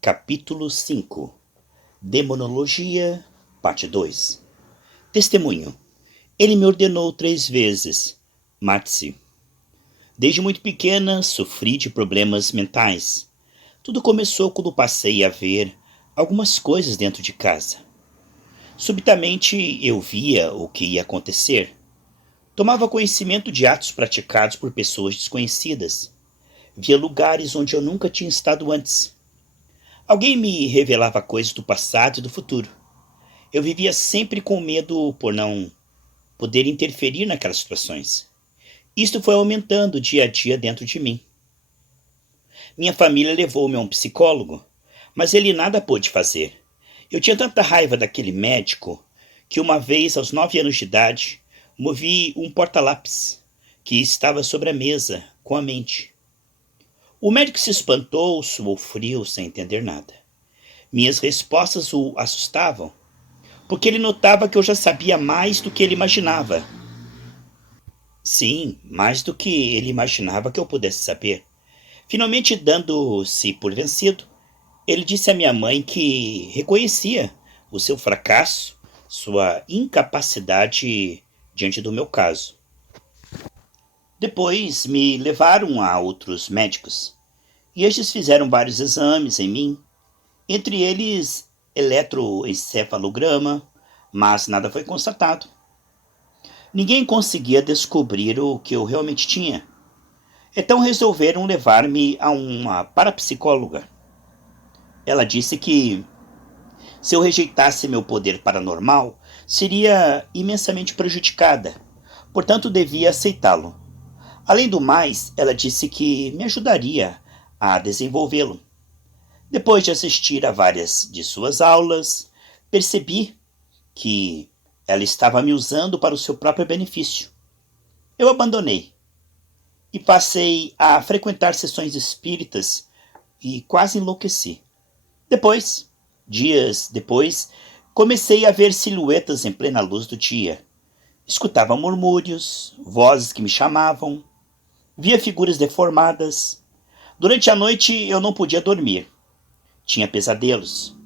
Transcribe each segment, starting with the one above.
Capítulo 5. Demonologia, parte 2. Testemunho. Ele me ordenou 3 vezes. Mate-se. Desde muito pequena, sofri de problemas mentais. Tudo começou quando passei a ver algumas coisas dentro de casa. Subitamente, eu via o que ia acontecer. Tomava conhecimento de atos praticados por pessoas desconhecidas. Via lugares onde eu nunca tinha estado antes. Alguém me revelava coisas do passado e do futuro. Eu vivia sempre com medo por não poder interferir naquelas situações. Isto foi aumentando dia a dia dentro de mim. Minha família levou-me a um psicólogo, mas ele nada pôde fazer. Eu tinha tanta raiva daquele médico que uma vez, aos 9 anos de idade, movi um porta-lápis que estava sobre a mesa com a mente. O médico se espantou, suou frio, sem entender nada. Minhas respostas o assustavam, porque ele notava que eu já sabia mais do que ele imaginava. Sim, mais do que ele imaginava que eu pudesse saber. Finalmente, dando-se por vencido, ele disse à minha mãe que reconhecia o seu fracasso, sua incapacidade diante do meu caso. Depois me levaram a outros médicos, e estes fizeram vários exames em mim, entre eles eletroencefalograma, mas nada foi constatado. Ninguém conseguia descobrir o que eu realmente tinha. Então resolveram levar-me a uma parapsicóloga. Ela disse que, se eu rejeitasse meu poder paranormal, seria imensamente prejudicada, portanto devia aceitá-lo. Além do mais, ela disse que me ajudaria a desenvolvê-lo. Depois de assistir a várias de suas aulas, percebi que ela estava me usando para o seu próprio benefício. Eu abandonei e passei a frequentar sessões espíritas e quase enlouqueci. Depois, dias depois, comecei a ver silhuetas em plena luz do dia. Escutava murmúrios, vozes que me chamavam, via figuras deformadas. Durante a noite eu não podia dormir. Tinha pesadelos.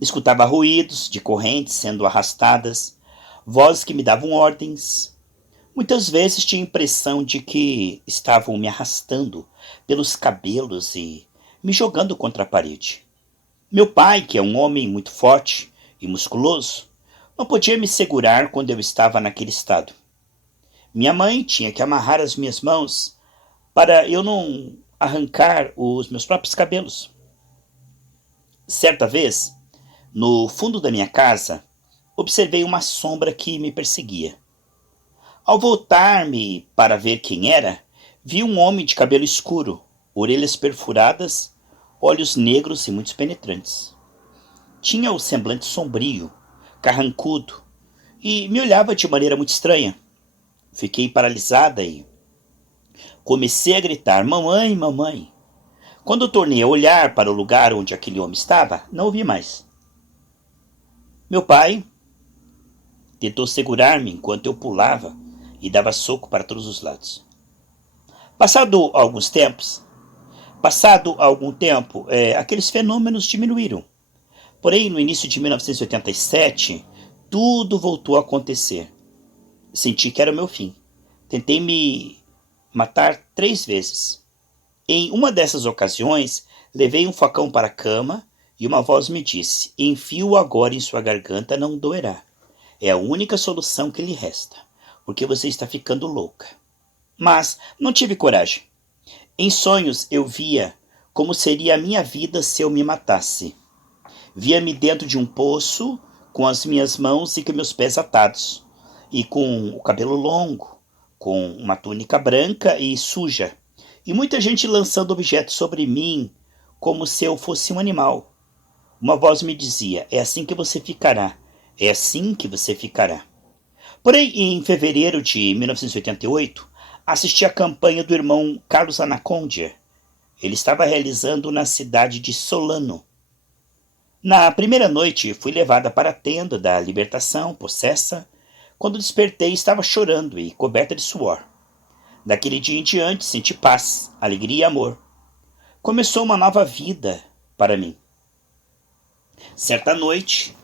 Escutava ruídos de correntes sendo arrastadas, vozes que me davam ordens. Muitas vezes tinha a impressão de que estavam me arrastando pelos cabelos e me jogando contra a parede. Meu pai, que é um homem muito forte e musculoso, não podia me segurar quando eu estava naquele estado. Minha mãe tinha que amarrar as minhas mãos para eu não arrancar os meus próprios cabelos. Certa vez, no fundo da minha casa, observei uma sombra que me perseguia. Ao voltar-me para ver quem era, vi um homem de cabelo escuro, orelhas perfuradas, olhos negros e muito penetrantes. Tinha o semblante sombrio, carrancudo, e me olhava de maneira muito estranha. Fiquei paralisada e comecei a gritar: "Mamãe, mamãe!" Quando tornei a olhar para o lugar onde aquele homem estava, não o vi mais. Meu pai tentou segurar-me enquanto eu pulava e dava soco para todos os lados. Passado alguns tempos, Passado algum tempo, aqueles fenômenos diminuíram. Porém, no início de 1987, tudo voltou a acontecer. Senti que era o meu fim. Tentei me matar 3 vezes. Em uma dessas ocasiões, levei um facão para a cama e uma voz me disse: "Enfie-o agora em sua garganta, não doerá. É a única solução que lhe resta, porque você está ficando louca." Mas não tive coragem. Em sonhos eu via como seria a minha vida se eu me matasse. Via-me dentro de um poço, com as minhas mãos e com meus pés atados, e com o cabelo longo, com uma túnica branca e suja, e muita gente lançando objetos sobre mim, como se eu fosse um animal. Uma voz me dizia: "É assim que você ficará, é assim que você ficará." Porém, em fevereiro de 1988, assisti à campanha do irmão Carlos Anacondia. Ele estava realizando na cidade de Solano. Na primeira noite, fui levada para a tenda da libertação, possessa. Quando despertei, estava chorando e coberta de suor. Daquele dia em diante, senti paz, alegria e amor. Começou uma nova vida para mim. Certa noite,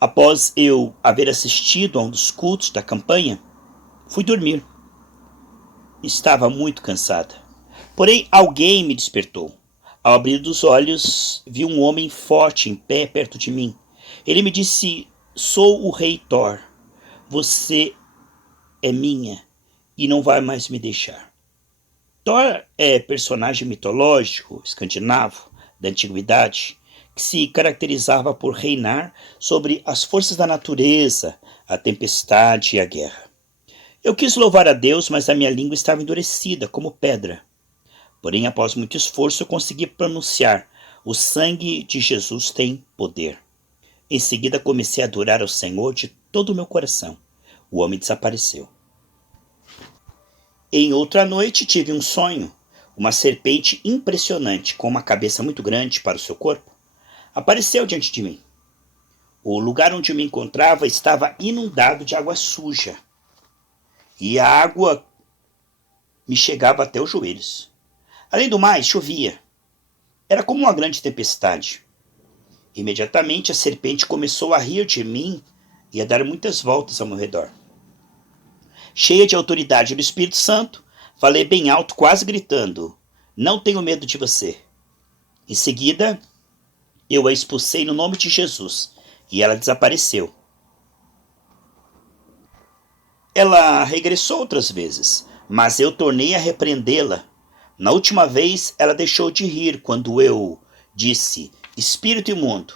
após eu haver assistido a um dos cultos da campanha, fui dormir. Estava muito cansada. Porém, alguém me despertou. Ao abrir os olhos, vi um homem forte em pé perto de mim. Ele me disse: Sou o rei Thor. Você é minha e não vai mais me deixar. Thor é personagem mitológico escandinavo da antiguidade que se caracterizava por reinar sobre as forças da natureza, a tempestade e a guerra. Eu quis louvar a Deus, mas a minha língua estava endurecida como pedra. Porém, após muito esforço, eu consegui pronunciar: O sangue de Jesus tem poder. Em seguida, comecei a adorar ao Senhor de todo o meu coração. O homem desapareceu. Em outra noite, tive um sonho. Uma serpente impressionante, com uma cabeça muito grande para o seu corpo, apareceu diante de mim. O lugar onde eu me encontrava estava inundado de água suja. E a água me chegava até os joelhos. Além do mais, chovia. Era como uma grande tempestade. Imediatamente a serpente começou a rir de mim e a dar muitas voltas ao meu redor. Cheia de autoridade do Espírito Santo, falei bem alto, quase gritando: Não tenho medo de você. Em seguida, eu a expulsei no nome de Jesus e ela desapareceu. Ela regressou outras vezes, mas eu tornei a repreendê-la. Na última vez, ela deixou de rir quando eu disse: Espírito imundo,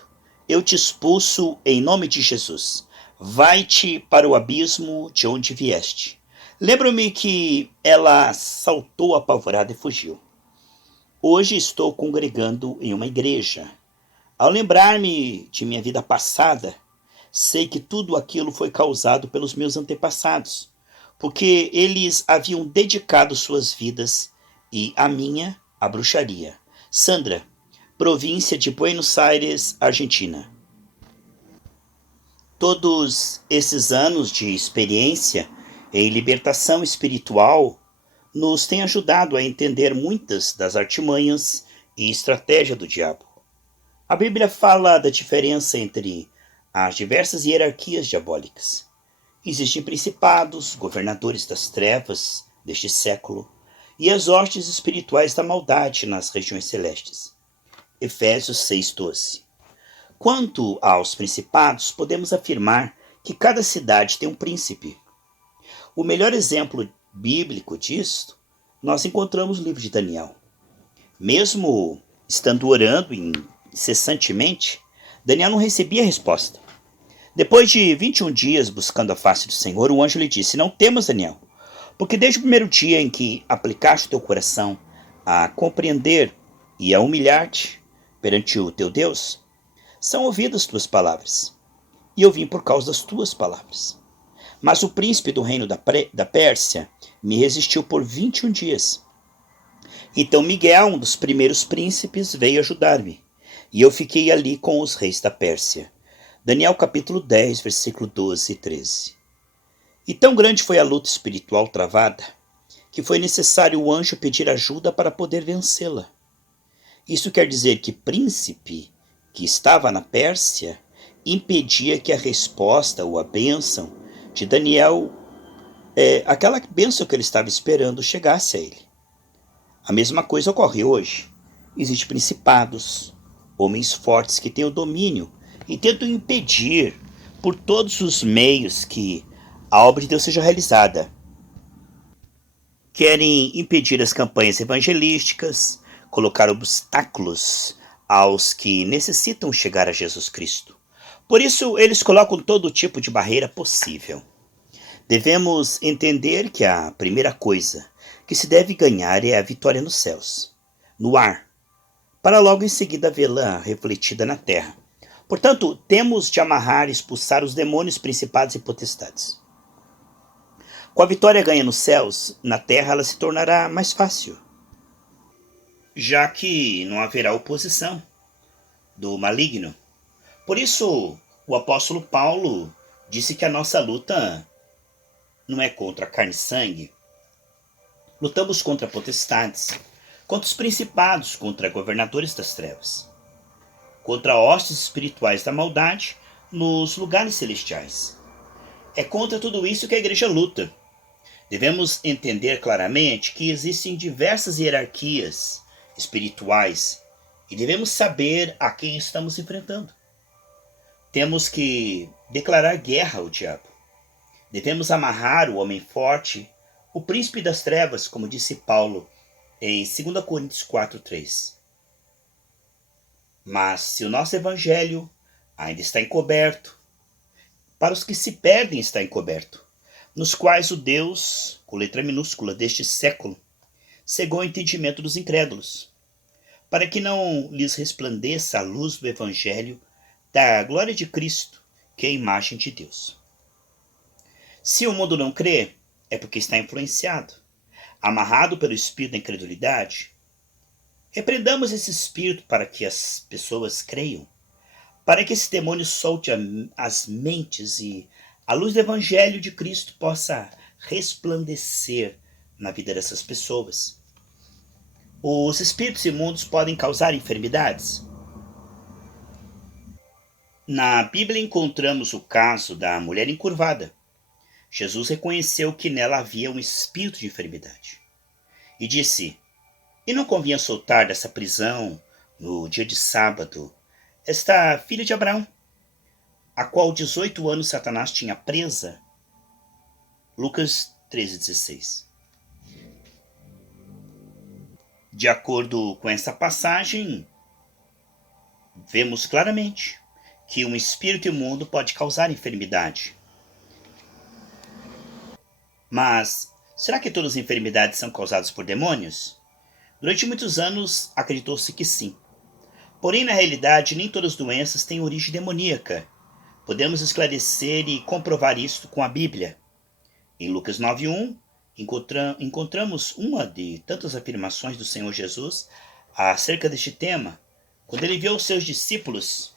eu te expulso em nome de Jesus. Vai-te para o abismo de onde vieste. Lembro-me que ela saltou apavorada e fugiu. Hoje estou congregando em uma igreja. Ao lembrar-me de minha vida passada, sei que tudo aquilo foi causado pelos meus antepassados, porque eles haviam dedicado suas vidas e a minha à bruxaria. Sandra, província de Buenos Aires, Argentina. Todos esses anos de experiência em libertação espiritual nos têm ajudado a entender muitas das artimanhas e estratégia do diabo. A Bíblia fala da diferença entre as diversas hierarquias diabólicas. Existem principados, governadores das trevas deste século e as hostes espirituais da maldade nas regiões celestes. Efésios 6:12. Quanto aos principados, podemos afirmar que cada cidade tem um príncipe. O melhor exemplo bíblico disto nós encontramos no livro de Daniel. Mesmo estando orando incessantemente, Daniel não recebia resposta. Depois de 21 dias buscando a face do Senhor, o anjo lhe disse: Não temas, Daniel, porque desde o primeiro dia em que aplicaste o teu coração a compreender e a humilhar-te perante o teu Deus, são ouvidas tuas palavras. E eu vim por causa das tuas palavras. Mas o príncipe do reino da Pérsia me resistiu por 21 dias. Então Miguel, um dos primeiros príncipes, veio ajudar-me, e eu fiquei ali com os reis da Pérsia. Daniel capítulo 10, versículo 12 e 13. E tão grande foi a luta espiritual travada, que foi necessário o anjo pedir ajuda para poder vencê-la. Isso quer dizer que príncipe, que estava na Pérsia, impedia que a resposta ou a bênção de Daniel, aquela bênção que ele estava esperando, chegasse a ele. A mesma coisa ocorre hoje. Existem principados, homens fortes que têm o domínio e tentam impedir por todos os meios que a obra de Deus seja realizada. Querem impedir as campanhas evangelísticas, colocar obstáculos aos que necessitam chegar a Jesus Cristo. Por isso, eles colocam todo tipo de barreira possível. Devemos entender que a primeira coisa que se deve ganhar é a vitória nos céus, no ar, para logo em seguida vê-la refletida na terra. Portanto, temos de amarrar e expulsar os demônios, principados e potestades. Com a vitória ganha nos céus, na terra ela se tornará mais fácil, já que não haverá oposição do maligno. Por isso, o apóstolo Paulo disse que a nossa luta não é contra carne e sangue. Lutamos contra potestades, contra os principados, contra governadores das trevas. contra hostes espirituais da maldade nos lugares celestiais. É contra tudo isso que a igreja luta. Devemos entender claramente que existem diversas hierarquias espirituais e devemos saber a quem estamos enfrentando. Temos que declarar guerra ao diabo. Devemos amarrar o homem forte, o príncipe das trevas, como disse Paulo em 2 Coríntios 4:3. Mas se o nosso evangelho ainda está encoberto, para os que se perdem está encoberto, nos quais o Deus, com letra minúscula, deste século, cegou o entendimento dos incrédulos, para que não lhes resplandeça a luz do evangelho da glória de Cristo, que é a imagem de Deus. Se o mundo não crê, é porque está influenciado, amarrado pelo espírito da incredulidade. Repreendamos esse espírito para que as pessoas creiam, para que esse demônio solte as mentes e a luz do evangelho de Cristo possa resplandecer na vida dessas pessoas. Os espíritos imundos podem causar enfermidades? Na Bíblia encontramos o caso da mulher encurvada. Jesus reconheceu que nela havia um espírito de enfermidade e disse: "E não convinha soltar dessa prisão no dia de sábado esta filha de Abraão, a qual 18 anos Satanás tinha presa?" Lucas 13,16. De acordo com essa passagem, vemos claramente que um espírito imundo pode causar enfermidade. Mas será que todas as enfermidades são causadas por demônios? Durante muitos anos acreditou-se que sim. Porém, na realidade, nem todas as doenças têm origem demoníaca. Podemos esclarecer e comprovar isto com a Bíblia. Em Lucas 9:1, encontramos uma de tantas afirmações do Senhor Jesus acerca deste tema. Quando ele enviou os seus discípulos,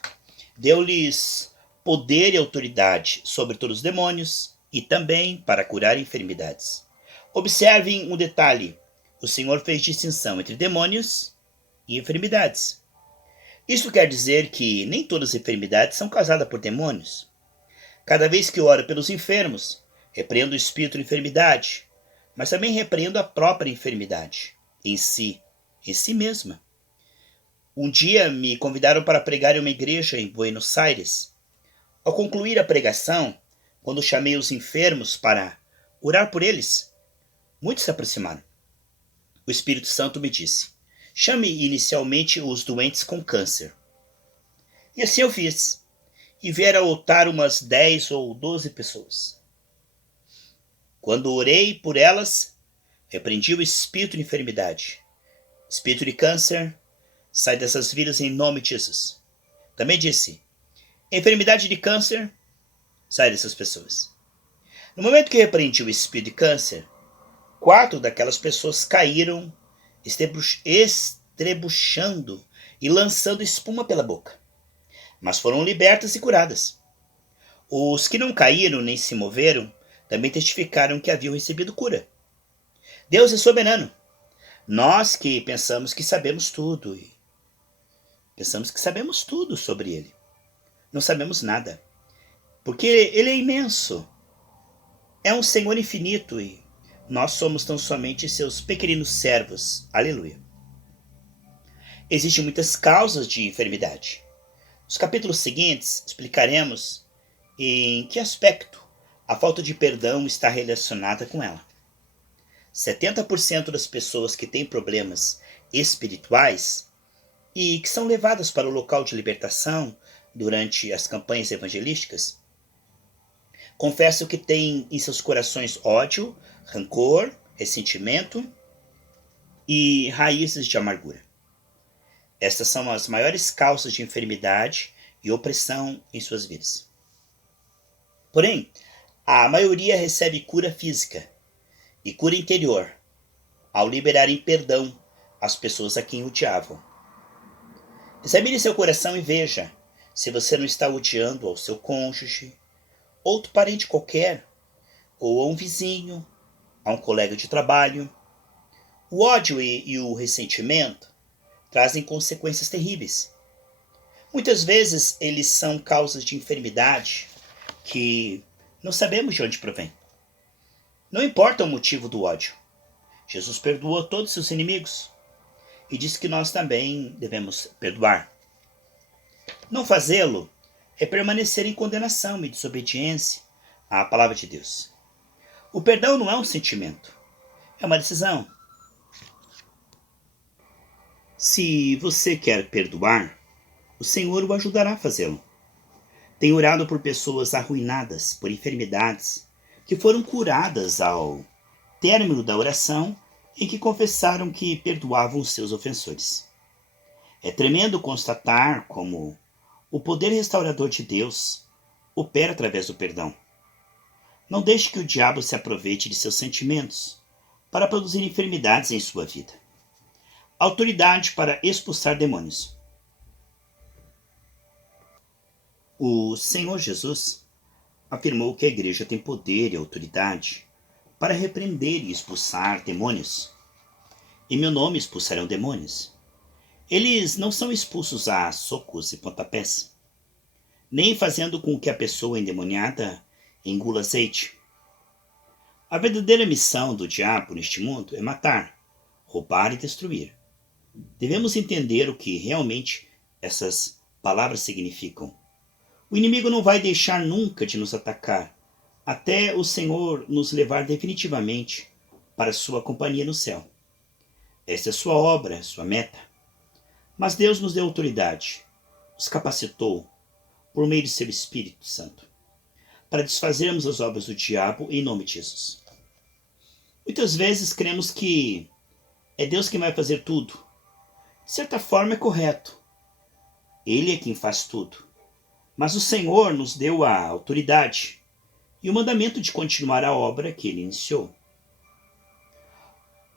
deu-lhes poder e autoridade sobre todos os demônios e também para curar enfermidades. Observem um detalhe: o Senhor fez distinção entre demônios e enfermidades. Isso quer dizer que nem todas as enfermidades são causadas por demônios. Cada vez que oro pelos enfermos, repreendo o espírito de enfermidade, mas também repreendo a própria enfermidade, em si mesma. Um dia me convidaram para pregar em uma igreja em Buenos Aires. Ao concluir a pregação, quando chamei os enfermos para orar por eles, muitos se aproximaram. O Espírito Santo me disse: "Chame inicialmente os doentes com câncer." E assim eu fiz. E vieram ao altar umas 10 ou 12 pessoas. Quando orei por elas, repreendi o espírito de enfermidade. Espírito de câncer, sai dessas vidas em nome de Jesus. Também disse: enfermidade de câncer, sai dessas pessoas. No momento que repreendi o espírito de câncer, 4 daquelas pessoas caíram, estrebuchando e lançando espuma pela boca. Mas foram libertas e curadas. Os que não caíram nem se moveram também testificaram que haviam recebido cura. Deus é soberano. Nós que pensamos que sabemos tudo sobre Ele, não sabemos nada, porque Ele é imenso. É um Senhor infinito e nós somos tão somente seus pequeninos servos. Aleluia. Existem muitas causas de enfermidade. Nos capítulos seguintes, explicaremos em que aspecto a falta de perdão está relacionada com ela. 70% das pessoas que têm problemas espirituais e que são levadas para o local de libertação durante as campanhas evangelísticas confessam que têm em seus corações ódio, rancor, ressentimento e raízes de amargura. Estas são as maiores causas de enfermidade e opressão em suas vidas. Porém, a maioria recebe cura física e cura interior ao liberarem perdão às pessoas a quem odiavam. Examine seu coração e veja se você não está odiando ao seu cônjuge, outro parente qualquer, ou a um vizinho, a um colega de trabalho. O ódio e o ressentimento trazem consequências terríveis. Muitas vezes eles são causas de enfermidade que não sabemos de onde provém. Não importa o motivo do ódio. Jesus perdoou todos seus inimigos e diz que nós também devemos perdoar. Não fazê-lo é permanecer em condenação e desobediência à palavra de Deus. O perdão não é um sentimento, é uma decisão. Se você quer perdoar, o Senhor o ajudará a fazê-lo. Tenho orado por pessoas arruinadas por enfermidades que foram curadas ao término da oração em que confessaram que perdoavam os seus ofensores. É tremendo constatar como o poder restaurador de Deus opera através do perdão. Não deixe que o diabo se aproveite de seus sentimentos para produzir enfermidades em sua vida. Autoridade para expulsar demônios. O Senhor Jesus afirmou que a igreja tem poder e autoridade para repreender e expulsar demônios. Em meu nome expulsarão demônios. Eles não são expulsos a socos e pontapés, nem fazendo com que a pessoa endemoniada engula azeite. A verdadeira missão do diabo neste mundo é matar, roubar e destruir. Devemos entender o que realmente essas palavras significam. O inimigo não vai deixar nunca de nos atacar, até o Senhor nos levar definitivamente para sua companhia no céu. Essa é sua obra, sua meta. Mas Deus nos deu autoridade, nos capacitou, por meio de seu Espírito Santo, para desfazermos as obras do diabo em nome de Jesus. Muitas vezes cremos que é Deus quem vai fazer tudo. De certa forma é correto. Ele é quem faz tudo. Mas o Senhor nos deu a autoridade e o mandamento de continuar a obra que ele iniciou.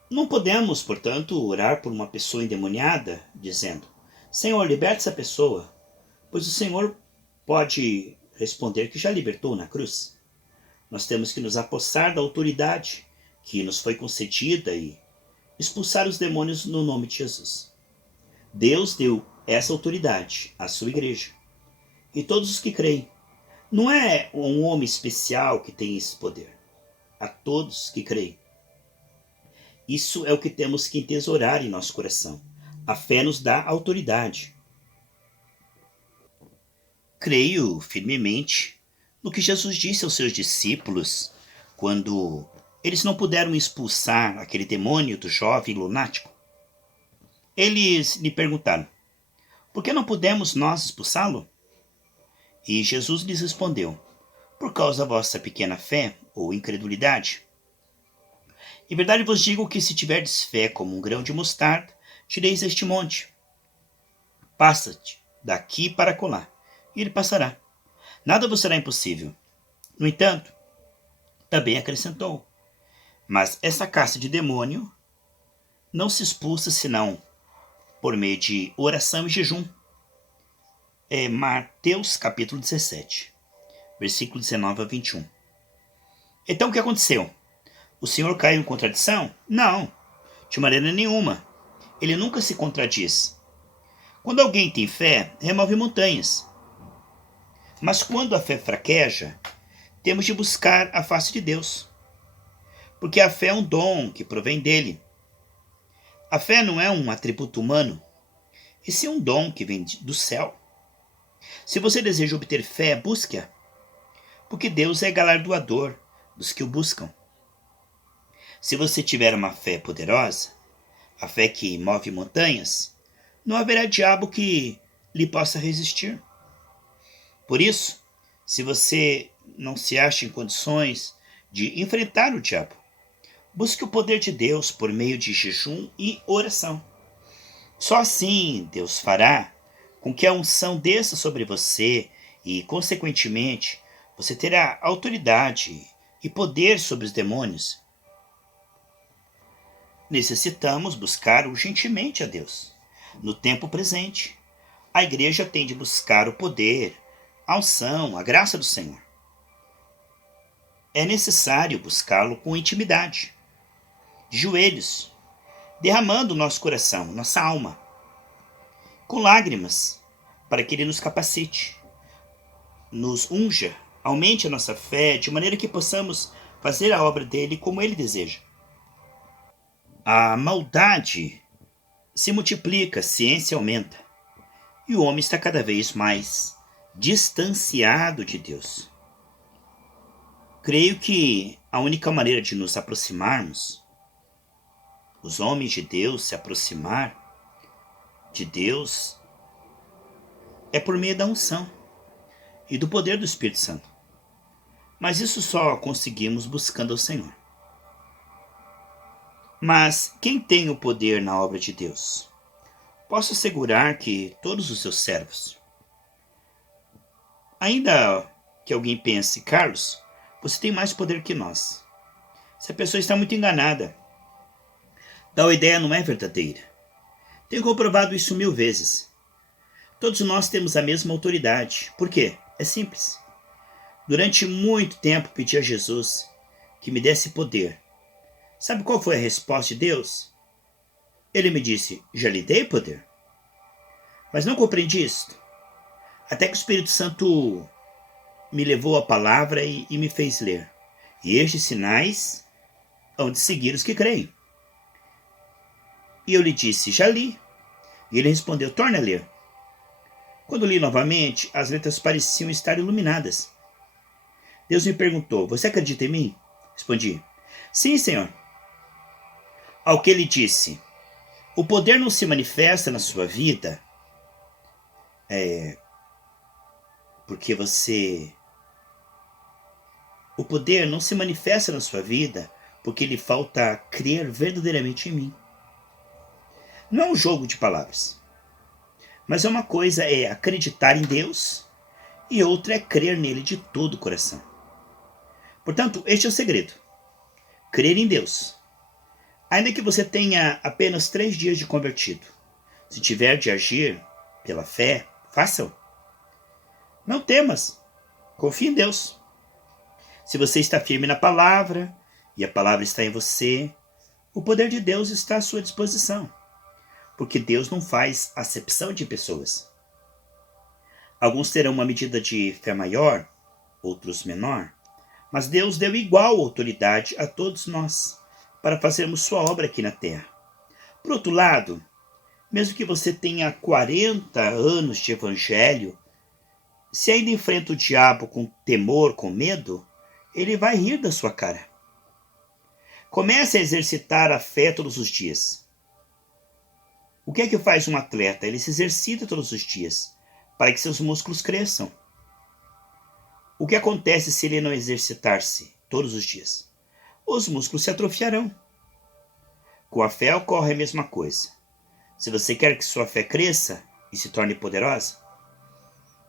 Não podemos, portanto, orar por uma pessoa endemoniada, dizendo: Senhor, liberte essa pessoa, pois o Senhor pode responder que já libertou na cruz. Nós temos que nos apossar da autoridade que nos foi concedida e expulsar os demônios no nome de Jesus. Deus deu essa autoridade à sua igreja e todos os que creem. Não é um homem especial que tem esse poder. A todos que creem. Isso é o que temos que entesourar em nosso coração. A fé nos dá autoridade. Creio firmemente no que Jesus disse aos seus discípulos quando eles não puderam expulsar aquele demônio do jovem lunático. Eles lhe perguntaram: por que não pudemos nós expulsá-lo? E Jesus lhes respondeu: por causa da vossa pequena fé ou incredulidade. Em verdade vos digo que se tiverdes fé como um grão de mostarda, direis a este monte: passa-te daqui para acolá, e ele passará. Nada vos será impossível. No entanto, também acrescentou: mas essa casta de demônio não se expulsa senão por meio de oração e jejum. É Mateus capítulo 17, versículo 19 a 21. Então o que aconteceu? O Senhor caiu em contradição? Não, de maneira nenhuma. Ele nunca se contradiz. Quando alguém tem fé, remove montanhas. Mas quando a fé fraqueja, temos de buscar a face de Deus. Porque a fé é um dom que provém dele. A fé não é um atributo humano, e sim um dom que vem do céu. Se você deseja obter fé, busque-a, porque Deus é galardoador dos que o buscam. Se você tiver uma fé poderosa, a fé que move montanhas, não haverá diabo que lhe possa resistir. Por isso, se você não se acha em condições de enfrentar o diabo, busque o poder de Deus por meio de jejum e oração. Só assim Deus fará com que a unção desça sobre você e, consequentemente, você terá autoridade e poder sobre os demônios. Necessitamos buscar urgentemente a Deus. No tempo presente, a igreja tem de buscar o poder, a unção, a graça do Senhor. É necessário buscá-lo com intimidade, de joelhos, derramando nosso coração, nossa alma, com lágrimas, para que Ele nos capacite, nos unja, aumente a nossa fé, de maneira que possamos fazer a obra dele como Ele deseja. A maldade se multiplica, a ciência aumenta, e o homem está cada vez mais distanciado de Deus. Creio que a única maneira de nos aproximarmos, os homens de Deus se aproximar de Deus, é por meio da unção e do poder do Espírito Santo. Mas isso só conseguimos buscando ao Senhor. Mas quem tem o poder na obra de Deus? Posso assegurar que todos os seus servos. Ainda que alguém pense, Carlos, você tem mais poder que nós. Essa pessoa está muito enganada. Tal ideia não é verdadeira. Tenho comprovado isso 1000 vezes. Todos nós temos a mesma autoridade. Por quê? É simples. Durante muito tempo pedi a Jesus que me desse poder. Sabe qual foi a resposta de Deus? Ele me disse, já lhe dei poder. Mas não compreendi isto. Até que o Espírito Santo me levou a palavra e me fez ler. E estes sinais hão de seguir os que creem. E eu lhe disse, já li. E ele respondeu, torna a ler. Quando li novamente, as letras pareciam estar iluminadas. Deus me perguntou, você acredita em mim? Respondi, sim, Senhor. Ao que ele disse, o poder não se manifesta na sua vida porque você... O poder não se manifesta na sua vida porque lhe falta crer verdadeiramente em mim. Não é um jogo de palavras. Mas uma coisa é acreditar em Deus e outra é crer nele de todo o coração. Portanto, este é o segredo. Crer em Deus. Ainda que você tenha apenas 3 dias de convertido, se tiver de agir pela fé, faça-o. Não temas. Confie em Deus. Se você está firme na palavra e a palavra está em você, o poder de Deus está à sua disposição. Porque Deus não faz acepção de pessoas. Alguns terão uma medida de fé maior, outros menor, mas Deus deu igual autoridade a todos nós para fazermos sua obra aqui na terra. Por outro lado, mesmo que você tenha 40 anos de evangelho, se ainda enfrenta o diabo com temor, com medo, ele vai rir da sua cara. Comece a exercitar a fé todos os dias. O que é que faz um atleta? Ele se exercita todos os dias, para que seus músculos cresçam. O que acontece se ele não exercitar-se todos os dias? Os músculos se atrofiarão. Com a fé ocorre a mesma coisa. Se você quer que sua fé cresça e se torne poderosa,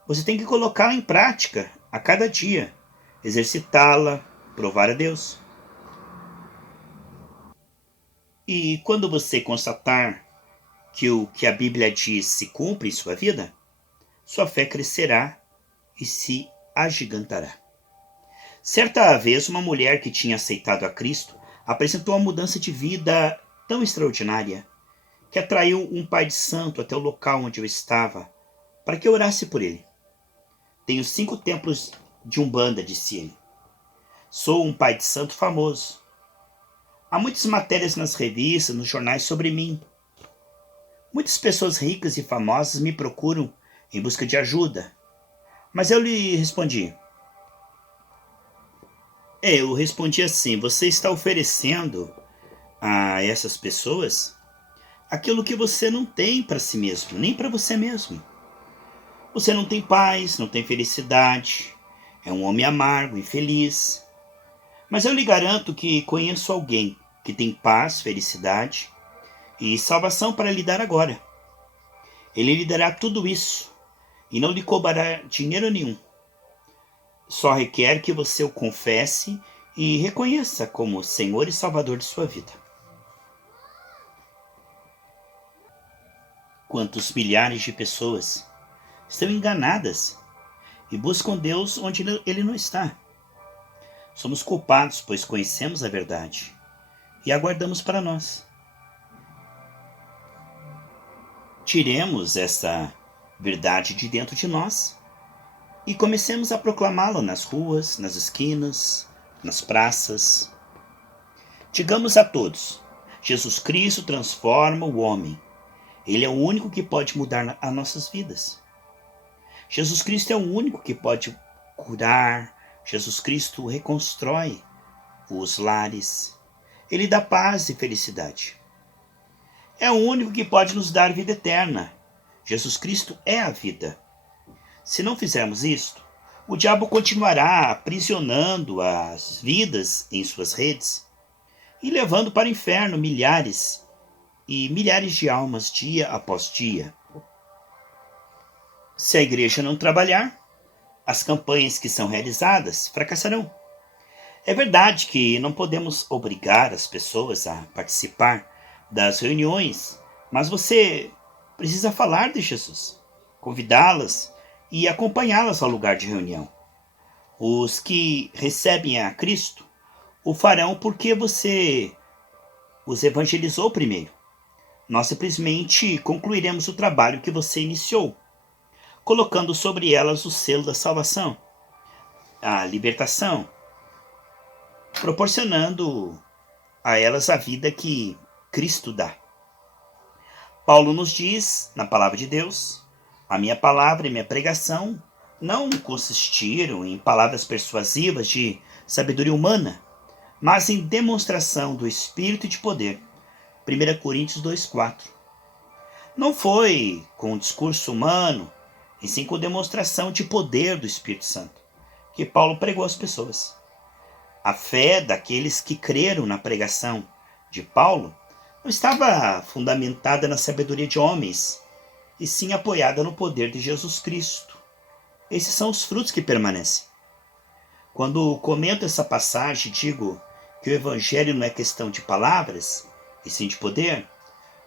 você tem que colocá-la em prática a cada dia, exercitá-la, provar a Deus. E quando você constatar que o que a Bíblia diz se cumpre em sua vida, sua fé crescerá e se agigantará. Certa vez, uma mulher que tinha aceitado a Cristo apresentou uma mudança de vida tão extraordinária que atraiu um pai de santo até o local onde eu estava para que eu orasse por ele. Tenho 5 templos de Umbanda, disse ele. Sou um pai de santo famoso. Há muitas matérias nas revistas, nos jornais sobre mim. Muitas pessoas ricas e famosas me procuram em busca de ajuda. Mas eu lhe respondi. Eu respondi assim, você está oferecendo a essas pessoas aquilo que você não tem para si mesmo, nem para você mesmo. Você não tem paz, não tem felicidade, é um homem amargo, infeliz. Mas eu lhe garanto que conheço alguém que tem paz, felicidade e salvação para lhe dar agora. Ele lhe dará tudo isso e não lhe cobrará dinheiro nenhum. Só requer que você o confesse e reconheça como Senhor e Salvador de sua vida. Quantos milhares de pessoas estão enganadas e buscam Deus onde Ele não está. Somos culpados, pois conhecemos a verdade e aguardamos para nós. Tiremos essa verdade de dentro de nós, e comecemos a proclamá-lo nas ruas, nas esquinas, nas praças. Digamos a todos: Jesus Cristo transforma o homem. Ele é o único que pode mudar as nossas vidas. Jesus Cristo é o único que pode curar. Jesus Cristo reconstrói os lares. Ele dá paz e felicidade. É o único que pode nos dar vida eterna. Jesus Cristo é a vida. Se não fizermos isto, o diabo continuará aprisionando as vidas em suas redes e levando para o inferno milhares e milhares de almas dia após dia. Se a igreja não trabalhar, as campanhas que são realizadas fracassarão. É verdade que não podemos obrigar as pessoas a participar das reuniões, mas você precisa falar de Jesus, convidá-las e acompanhá-las ao lugar de reunião. Os que recebem a Cristo o farão porque você os evangelizou primeiro. Nós simplesmente concluiremos o trabalho que você iniciou, colocando sobre elas o selo da salvação, a libertação, proporcionando a elas a vida que Cristo dá. Paulo nos diz, na palavra de Deus: a minha palavra e minha pregação não consistiram em palavras persuasivas de sabedoria humana, mas em demonstração do Espírito e de poder. 1 Coríntios 2,4. Não foi com um discurso humano, e sim com demonstração de poder do Espírito Santo, que Paulo pregou às pessoas. A fé daqueles que creram na pregação de Paulo não estava fundamentada na sabedoria de homens, e sim apoiada no poder de Jesus Cristo. Esses são os frutos que permanecem. Quando comento essa passagem, digo que o Evangelho não é questão de palavras, e sim de poder.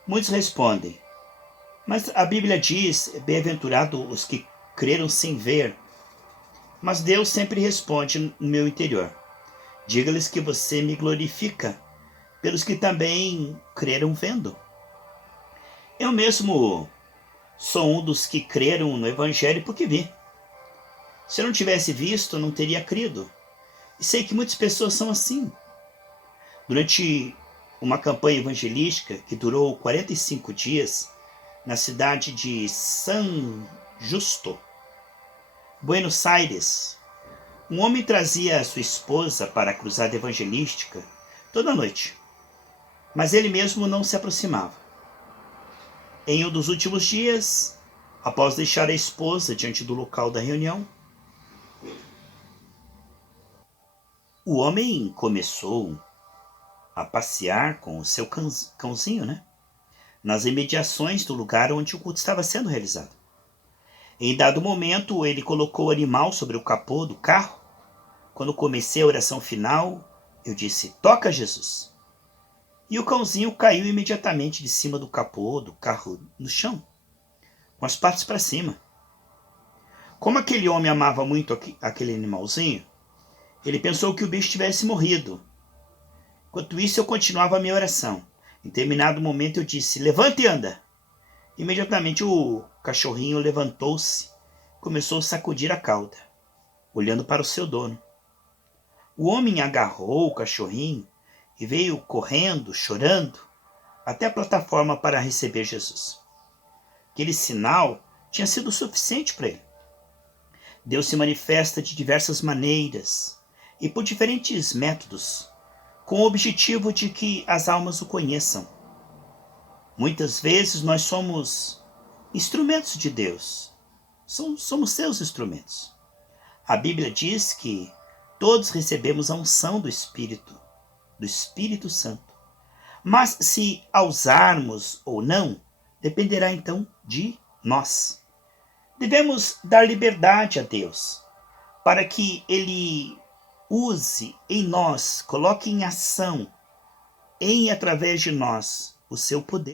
Muitos respondem: mas a Bíblia diz, bem-aventurado os que creram sem ver. Mas Deus sempre responde no meu interior: diga-lhes que você me glorifica pelos que também creram vendo. Eu mesmo sou um dos que creram no Evangelho porque vi. Se eu não tivesse visto, eu não teria crido. E sei que muitas pessoas são assim. Durante uma campanha evangelística que durou 45 dias, na cidade de San Justo, Buenos Aires, um homem trazia sua esposa para a cruzada evangelística toda noite, mas ele mesmo não se aproximava. Em um dos últimos dias, após deixar a esposa diante do local da reunião, o homem começou a passear com o seu cãozinho, nas imediações do lugar onde o culto estava sendo realizado. Em dado momento, ele colocou o animal sobre o capô do carro. Quando comecei a oração final, eu disse: toca, Jesus. E o cãozinho caiu imediatamente de cima do capô do carro no chão, com as patas para cima. Como aquele homem amava muito aquele animalzinho, ele pensou que o bicho tivesse morrido. Enquanto isso, eu continuava a minha oração. Em determinado momento, eu disse: levanta e anda. Imediatamente o cachorrinho levantou-se e começou a sacudir a cauda, olhando para o seu dono. O homem agarrou o cachorrinho e veio correndo, chorando, até a plataforma para receber Jesus. Aquele sinal tinha sido suficiente para ele. Deus se manifesta de diversas maneiras e por diferentes métodos, com o objetivo de que as almas o conheçam. Muitas vezes nós somos instrumentos de Deus. Somos seus instrumentos. A Bíblia diz que todos recebemos a unção do Espírito Santo. Mas se a usarmos ou não, dependerá então de nós. Devemos dar liberdade a Deus, para que Ele use em nós, coloque em ação, através de nós, o seu poder.